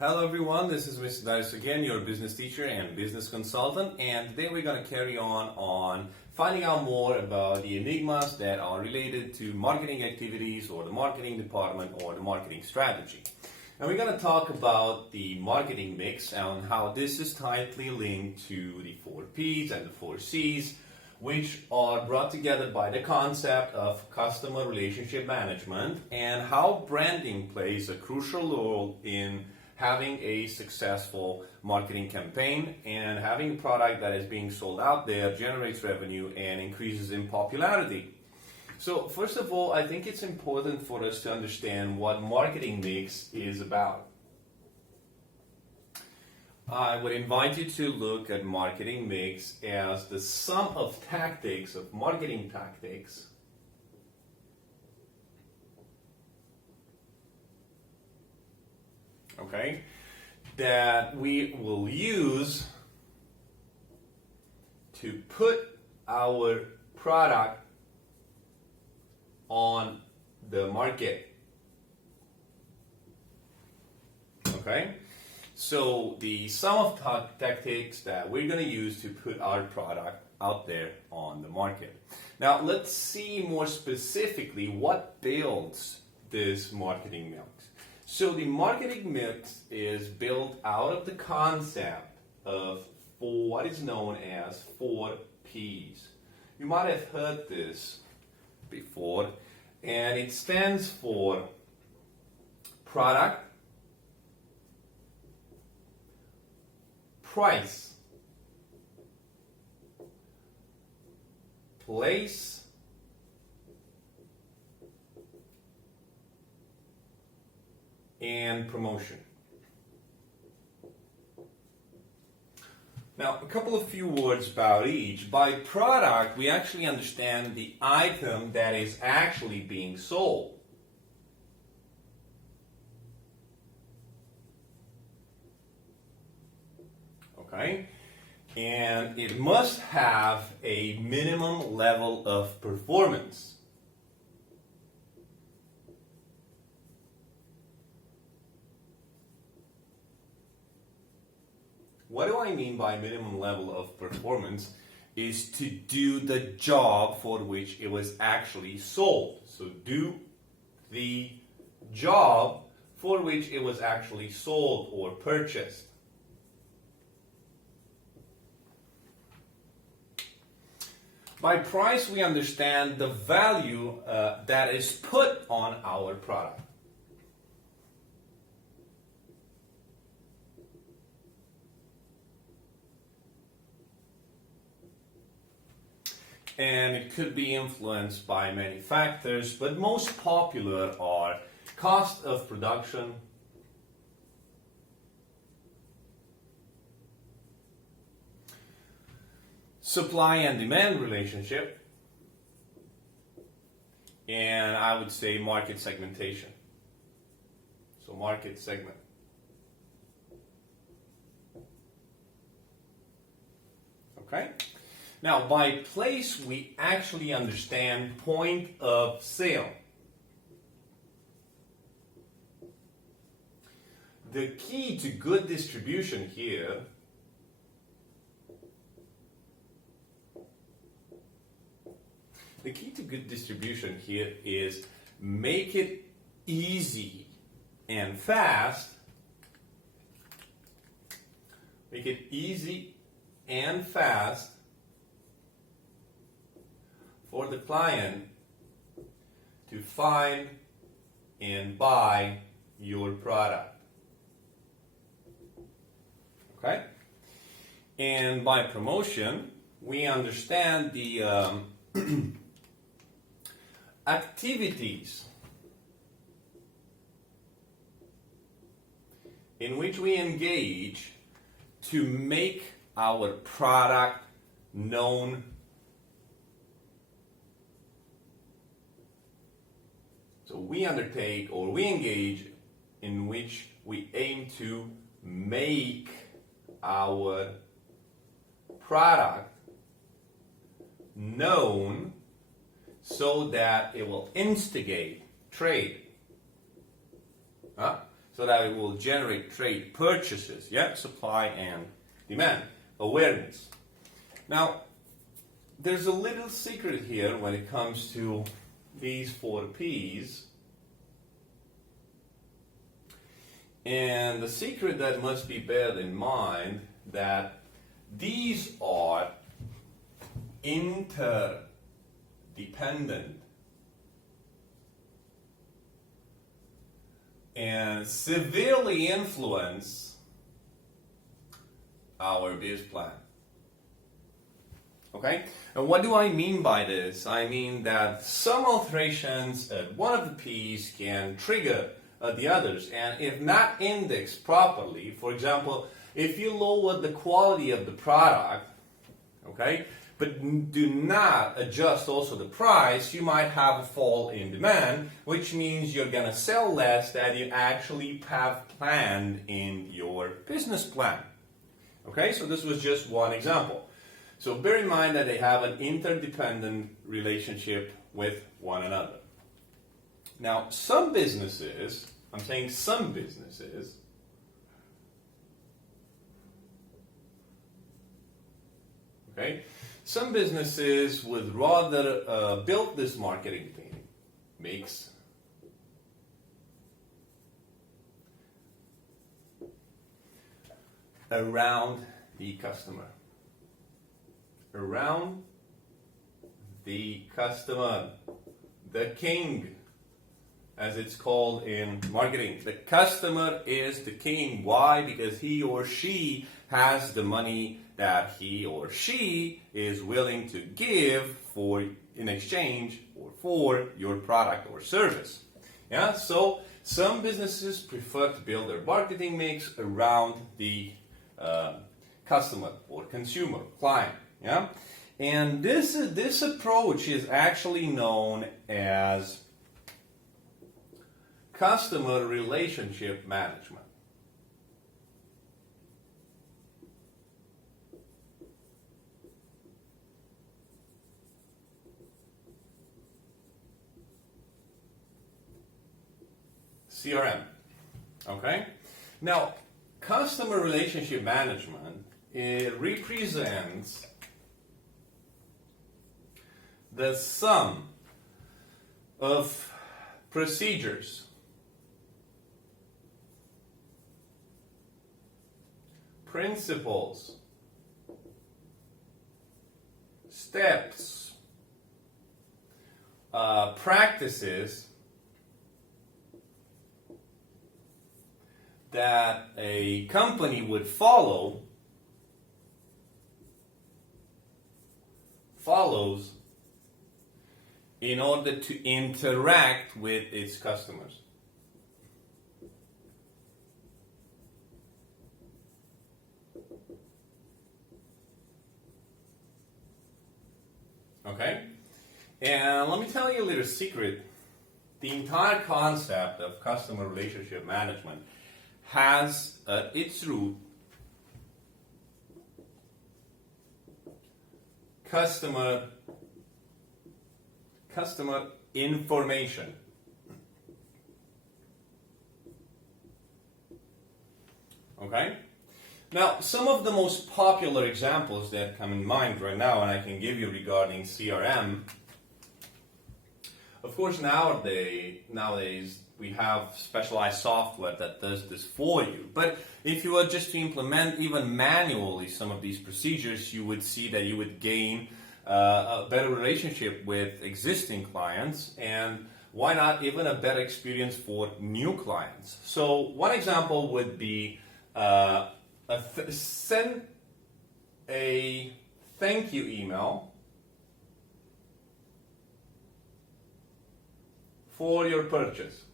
Hello everyone, this is Mr. Darius again, your business teacher and business consultant, and today we're going to carry on finding out more about the enigmas that are related to marketing activities or the marketing department or the marketing strategy. And we're going to talk about the marketing mix and how this is tightly linked to the 4 P's and the 4 C's, which are brought together by the concept of customer relationship management, and how branding plays a crucial role in having a successful marketing campaign, and having a product that is being sold out there generates revenue and increases in popularity. So first of all, I think it's important for us to understand what marketing mix is about. I would invite you to look at marketing mix as the sum of tactics, of marketing tactics, okay, that we will use to put our product on the market. Okay, so the sum of tactics that we're going to use to put our product out there on the market. Now let's see more specifically what builds this marketing mix. So the marketing mix is built out of the concept of what is known as 4 P's. You might have heard this before, and it stands for product, price, place, and promotion. Now, a couple of few words about each. By product, we actually understand the item that is actually being sold. Okay? And it must have a minimum level of performance. What do I mean by minimum level of performance? Is to do the job for which it was actually sold. So do the job for which it was actually sold or purchased. By price, we understand the value that is put on our product. And it could be influenced by many factors, but most popular are cost of production, supply and demand relationship, and I would say market segmentation. So market segment. Okay? Now, by place, we actually understand point of sale. The key to good distribution here is make it easy and fast. Make it easy and fast for the client to find and buy your product. Okay? And by promotion, we understand the activities in which we engage to make our product known. So we undertake or we engage in which we aim to make our product known so that it will instigate trade. So so that it will generate trade purchases. Yeah, supply and demand. Awareness. Now, there's a little secret here when it comes to these 4 P's. And the secret that must be bear in mind that these are interdependent and severely influence our biz plan. Okay? And what do I mean by this? I mean that some alterations at one of the P's can trigger the others, and if not indexed properly, for example, if you lower the quality of the product, okay, but do not adjust also the price, you might have a fall in demand, which means you're going to sell less than you actually have planned in your business plan. Okay, so this was just one example. So bear in mind that they have an interdependent relationship with one another. Now, some businesses, I'm saying some businesses, okay, some businesses would rather build this marketing mix around the customer. Around the customer, the king, as it's called in marketing. The customer is the king. Why? Because he or she has the money that he or she is willing to give for in exchange or for your product or service. Yeah, so some businesses prefer to build their marketing mix around the customer or consumer, client. Yeah, and this approach is actually known as customer relationship management. CRM. Okay? Now, customer relationship management, it represents the sum of procedures, principles, steps, practices that a company would follows in order to interact with its customers. Okay? And let me tell you a little secret. The entire concept of customer relationship management has at its root customer information. Okay? Now, some of the most popular examples that come in mind right now, and I can give you regarding CRM, of course, nowadays we have specialized software that does this for you. But if you were just to implement even manually some of these procedures, you would see that you would gain a better relationship with existing clients, and why not even a better experience for new clients. So one example would be send a thank you email for your purchase.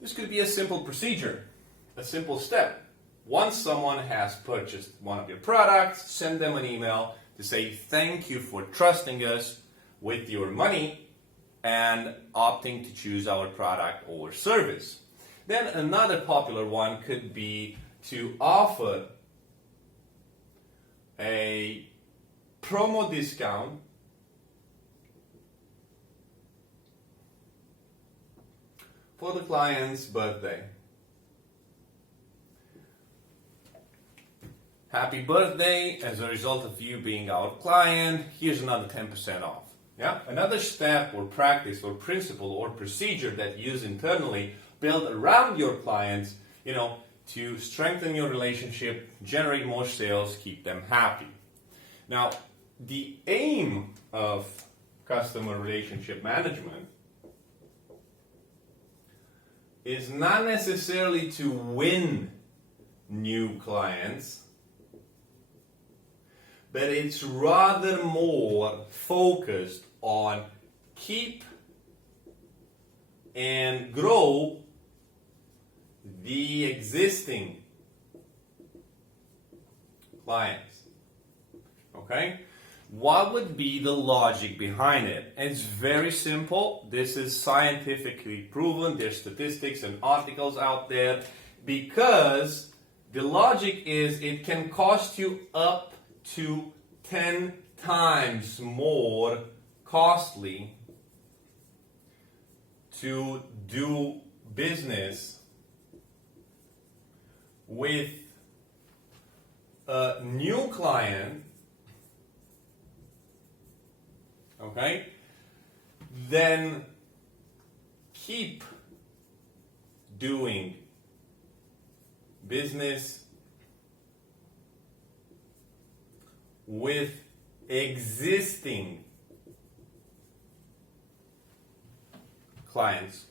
This could be a simple procedure, a simple step. Once someone has purchased one of your products, send them an email to say thank you for trusting us with your money and opting to choose our product or service. Then another popular one could be to offer a promo discount for the client's birthday. Happy birthday, as a result of you being our client, here's another 10% off. Yeah? Another step or practice or principle or procedure that you use internally, build around your clients, to strengthen your relationship, generate more sales, keep them happy. Now, the aim of customer relationship management is not necessarily to win new clients, but it's rather more focused on keep and grow the existing clients. Okay? What would be the logic behind it? It's very simple. This is scientifically proven. There's statistics and articles out there, because the logic is it can cost you up to 10 times more costly to do business with a new client, okay, then keep doing business with existing clients.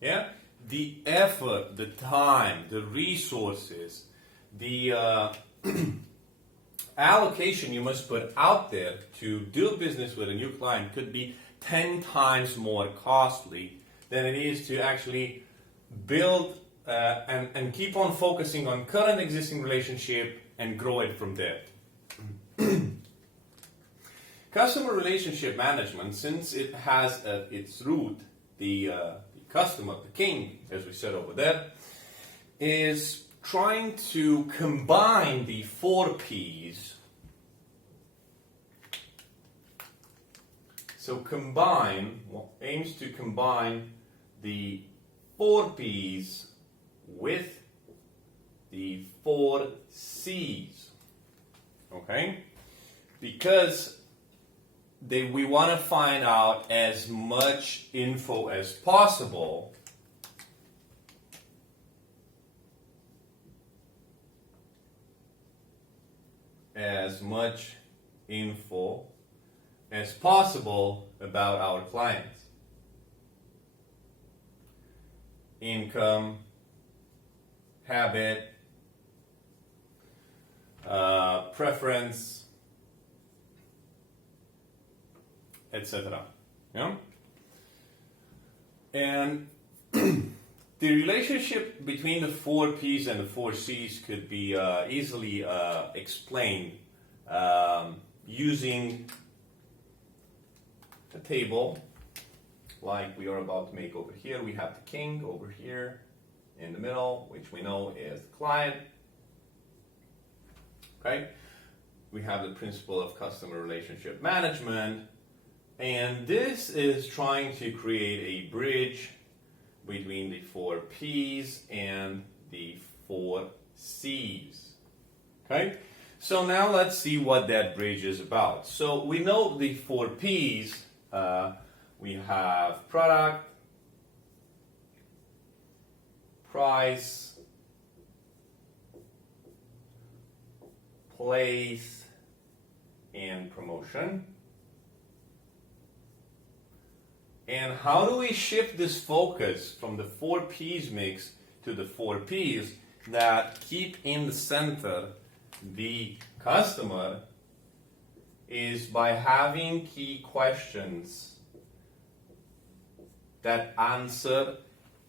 Yeah? The effort, the time, the resources, the allocation you must put out there to do business with a new client could be 10 times more costly than it is to actually build and keep on focusing on current existing relationship and grow it from there. Customer relationship management, since it has its root, the customer, the king, as we said over there, is trying to combine the 4 P's. So aims to combine the 4 P's with the 4 C's. Okay? Because we want to find out as much info as possible about our clients. Income, habit, preference, etc. Yeah? And the relationship between the 4 P's and the 4 C's could be easily explained using a table like we are about to make over here. We have the king over here in the middle, which we know is the client. Okay? We have the principle of customer relationship management, and this is trying to create a bridge between the 4 P's and the 4 C's. Okay? So now let's see what that bridge is about. So we know the 4 P's. We have product, price, place, and promotion. And how do we shift this focus from the 4 P's mix to the 4 P's that keep in the center the customer? Is by having key questions that answer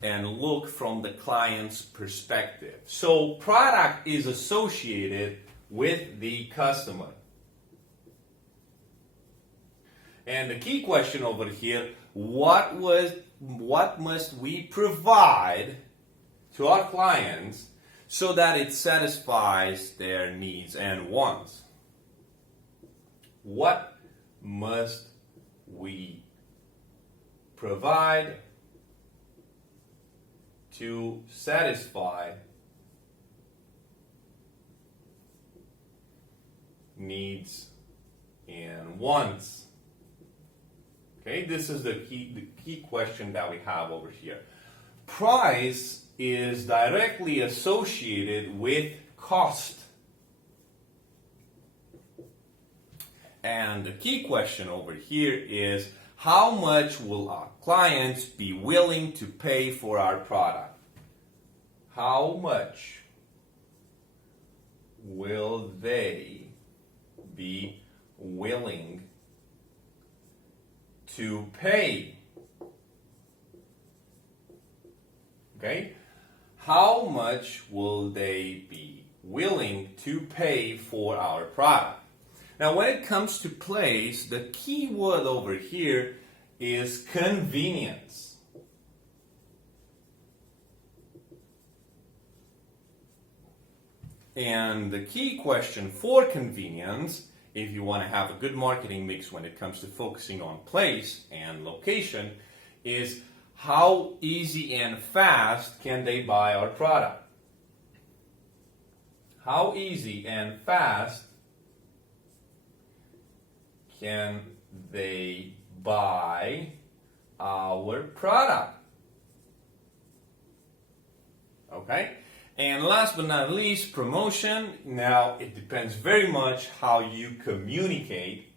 and look from the client's perspective. So product is associated with the customer. And the key question over here, what must we provide to our clients so that it satisfies their needs and wants? What must we provide to satisfy needs and wants. Okay, this is the key question that we have over here. Price is directly associated with cost. And the key question over here is, how much will our clients be willing to pay for our product? How much will they be willing to pay? Okay? How much will they be willing to pay for our product? Now, when it comes to place, the key word over here is convenience. And the key question for convenience, if you want to have a good marketing mix when it comes to focusing on place and location, is how easy and fast can they buy our product? How easy and fast can they buy our product? Okay? And last but not least, promotion. Now, it depends very much how you communicate.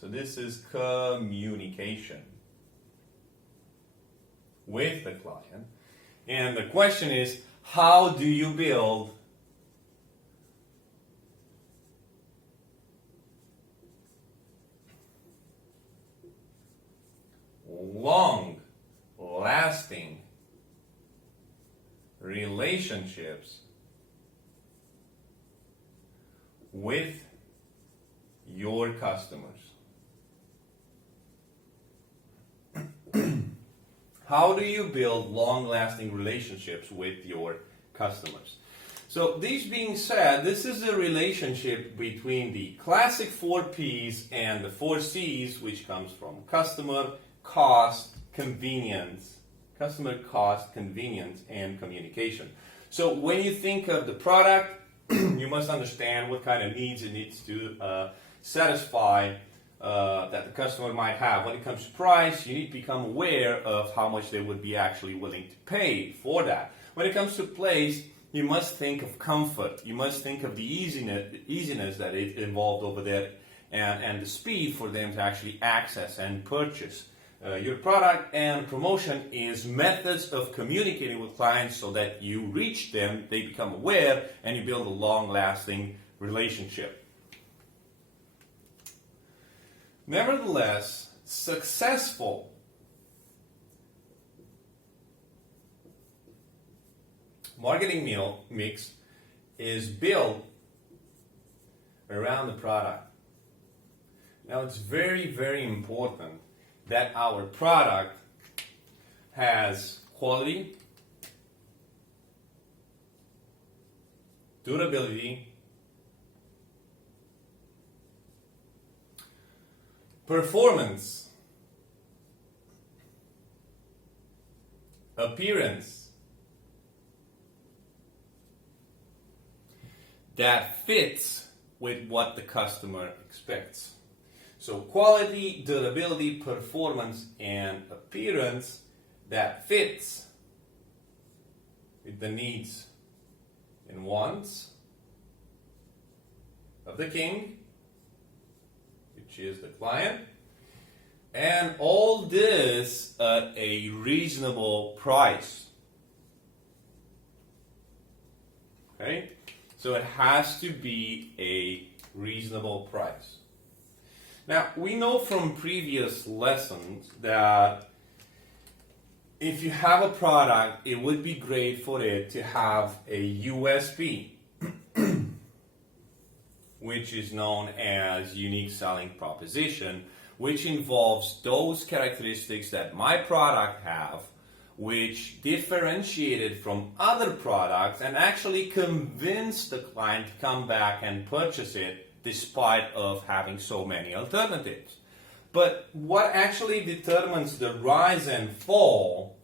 So this is communication with the client. And the question is, how do you build long-lasting relationships with your customers? How do you build long-lasting relationships with your customers? So, these being said, this is a relationship between the classic 4 P's and the 4 C's, which comes from customer, cost, convenience, and communication. So, when you think of the product, you must understand what kind of needs it needs to satisfy that the customer might have. When it comes to price, you need to become aware of how much they would be actually willing to pay for that. When it comes to place, you must think of comfort. You must think of the easiness that is involved over there, and the speed for them to actually access and purchase your product. And promotion is methods of communicating with clients so that you reach them, they become aware, and you build a long-lasting relationship. Nevertheless, successful marketing mix is built around the product. Now, it's very, very important that our product has quality, durability, performance, appearance, that fits with what the customer expects. So quality, durability, performance, and appearance that fits with the needs and wants of the king, which is the client, and all this at a reasonable price. Okay? So it has to be a reasonable price. Now, we know from previous lessons that if you have a product, it would be great for it to have a USP, which is known as unique selling proposition, which involves those characteristics that my product have, which differentiated from other products and actually convince the client to come back and purchase it despite of having so many alternatives. But what actually determines the rise and fall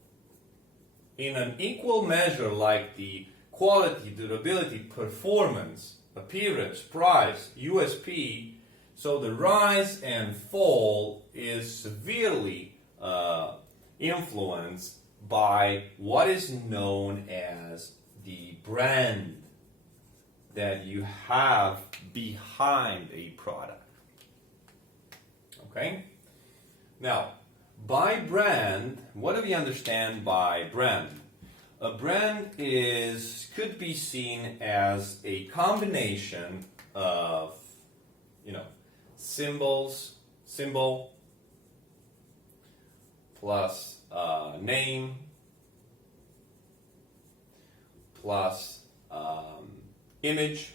in an equal measure, like the quality, durability, performance, appearance, price, USP, so the rise and fall is severely influenced by what is known as the brand that you have behind a product. Okay? Now, by brand, what do we understand by brand? A brand could be seen as a combination of, symbol plus name plus image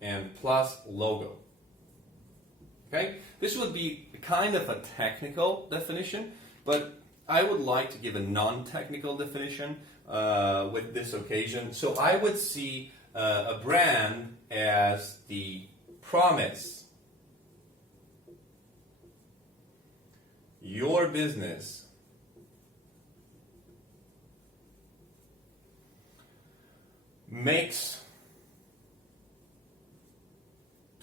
and plus logo. Okay? This would be kind of a technical definition, but I would like to give a non-technical definition with this occasion. So I would see a brand as the promise your business makes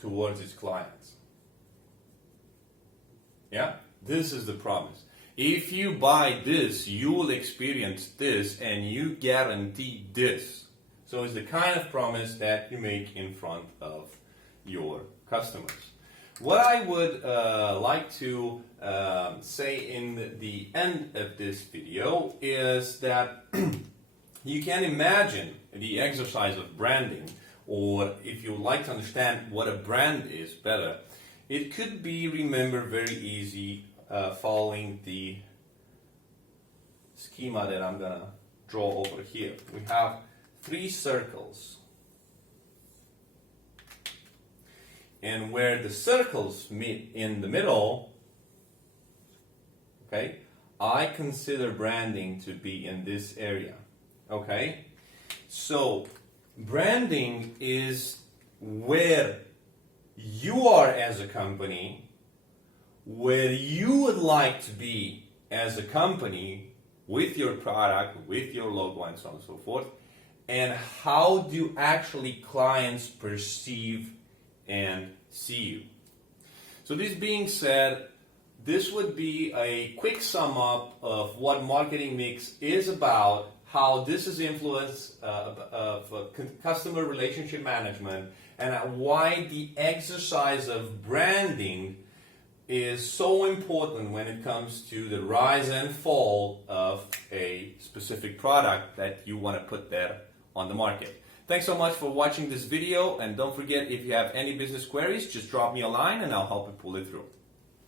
towards its clients. Yeah? This is the promise. If you buy this, you will experience this and you guarantee this. So it's the kind of promise that you make in front of your customers. What I would like to say in the end of this video is that you can imagine the exercise of branding, or if you would like to understand what a brand is better, it could be remembered very easy following the schema that I'm going to draw over here. We have 3 circles. And where the circles meet in the middle, okay, I consider branding to be in this area. Okay? So, branding is where you are as a company, where you would like to be as a company with your product, with your logo, and so on and so forth, and how do actually clients perceive and see you. So this being said, this would be a quick sum up of what marketing mix is about, how this is influenced of customer relationship management, and why the exercise of branding is so important when it comes to the rise and fall of a specific product that you want to put there on the market. Thanks so much for watching this video, and don't forget, if you have any business queries, just drop me a line and I'll help you pull it through.